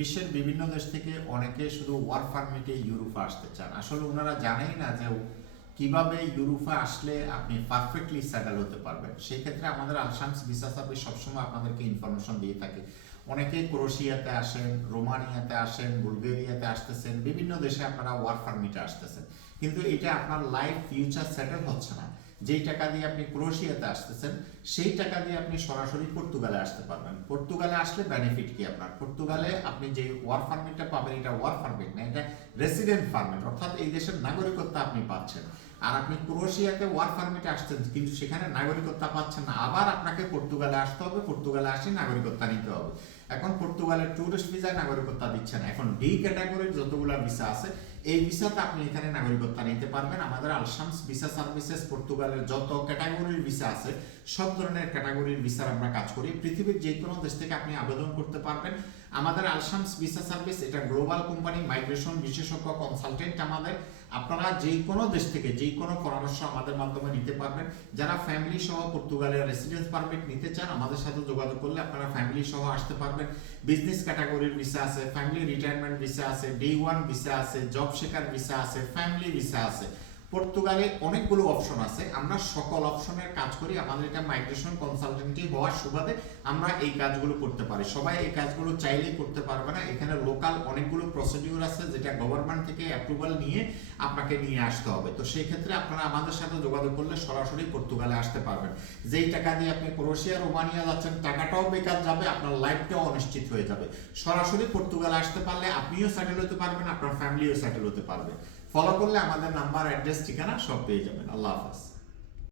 বিশ্বের বিভিন্ন দেশ থেকে অনেকে শুধু ওয়ার্ক পারমিটে ইউরোপে আসতে চান। আসলে ওনারা জানেই না যে কিভাবে ইউরোপে আসলে আপনি পারফেক্টলি সেটেল হতে পারবেন। সেই ক্ষেত্রে আমাদের আলশামস ভিসা সার্ভিস সবসময় আপনাদেরকে ইনফরমেশন দিয়ে থাকে। অনেকে ক্রোয়েশিয়াতে আসেন, রোমানিয়াতে আসেন, বুলগেরিয়াতে আসতেছেন, বিভিন্ন দেশে আপনারা ওয়ার্ক পারমিটে আসতেছেন, কিন্তু এটা আপনার লাইফ ফিউচার সেটেল হচ্ছে না। যেই টাকা দিয়ে আপনি ক্রোয়েশিয়াতে আসতেছেন সেই টাকা দিয়ে আপনি সরাসরি পর্তুগালে আসতে পারবেন। পর্তুগালে আসলে বেনিফিট কি? আপনার পর্তুগালে আপনি যে ওয়ার্ক পারমিটটা পাবেন এটা ওয়ার্ক পারমিট না, এটা রেসিডেন্ট পারমিট, অর্থাৎ এই দেশের নাগরিকত্ব আপনি পাচ্ছেন। আর আপনি ক্রোয়েশিয়াতে ওয়ার্ক পারমিটে আসছেন কিন্তু সেখানে নাগরিকত্ব পাচ্ছেন না, আবার আপনাকে পর্তুগালে আসতে হবে, পর্তুগালে আসি নাগরিকত্ব নিতে হবে। এখন পর্তুগালের ট্যুরিস্ট ভিসায় নাগরিকত্ব দিচ্ছে না। এখন ডি ক্যাটাগরির যতগুলো ভিসা আছে এই ভিসাতে আপনি এখানে নাগরিকত্ব নিতে পারবেন। আমাদের আলশামস ভিসা সার্ভিসেস পর্তুগালের যত ক্যাটাগরির ভিসা আছে সব ধরনের ক্যাটাগরির ভিসার আমরা কাজ করি। পৃথিবীর যে কোনো দেশ থেকে আপনি আবেদন করতে পারবেন। আমাদের আলশামস ভিসা সার্ভিস এটা গ্লোবাল কোম্পানি, মাইগ্রেশন বিশেষজ্ঞ কনসালটেন্ট আমাদের। আপনারা যে কোনো দেশ থেকে যে কোনো পরামর্শ আমাদের মাধ্যমে নিতে পারবেন। যারা ফ্যামিলি সহ পর্তুগালের রেসিডেন্স পারমিট নিতে চান আমাদের সাথে যোগাযোগ করলে আপনারা ফ্যামিলি সহ আসতে পারবেন। বিজনেস ক্যাটাগরির ভিসা আছে, ফ্যামিলি রিটায়ারমেন্ট ভিসা আছে, ডে 1 ভিসা আছে, জব শেখার ভিসা আছে, ফ্যামিলি ভিসা আছে। পর্তুগালে অনেকগুলো অপশন আছে, আমরা সকল অপশনের কাজ করি। আমাদের এটা মাইগ্রেশন কনসালটেন্টি হওয়ার সুবাদে আমরা এই কাজগুলো করতে পারি। সবাই এই কাজগুলো চাইলেই করতে পারবে না। এখানে লোকাল অনেকগুলো প্রসিডিউর আছে যেটা গভর্নমেন্ট থেকে অ্যাপ্রুভাল নিয়ে আপনাকে নিয়ে আসতে হবে। তো সেই ক্ষেত্রে আপনারা আমাদের সাথে যোগাযোগ করলে সরাসরি পর্তুগালে আসতে পারবেন। যেই টাকা দিয়ে আপনি ক্রোয়েশিয়া, রোমানিয়া যাচ্ছেন টাকাটাও বেকার যাবে, আপনার লাইফটাও অনিশ্চিত হয়ে যাবে। সরাসরি পর্তুগালে আসতে পারলে আপনিও সেটেল হতে পারবেন, আপনার ফ্যামিলিও সেটেল হতে পারবে। ফলো করলে আমাদের নাম্বার, অ্যাড্রেস, ঠিকানা সব পেয়ে যাবেন। আল্লাহ হাফেজ।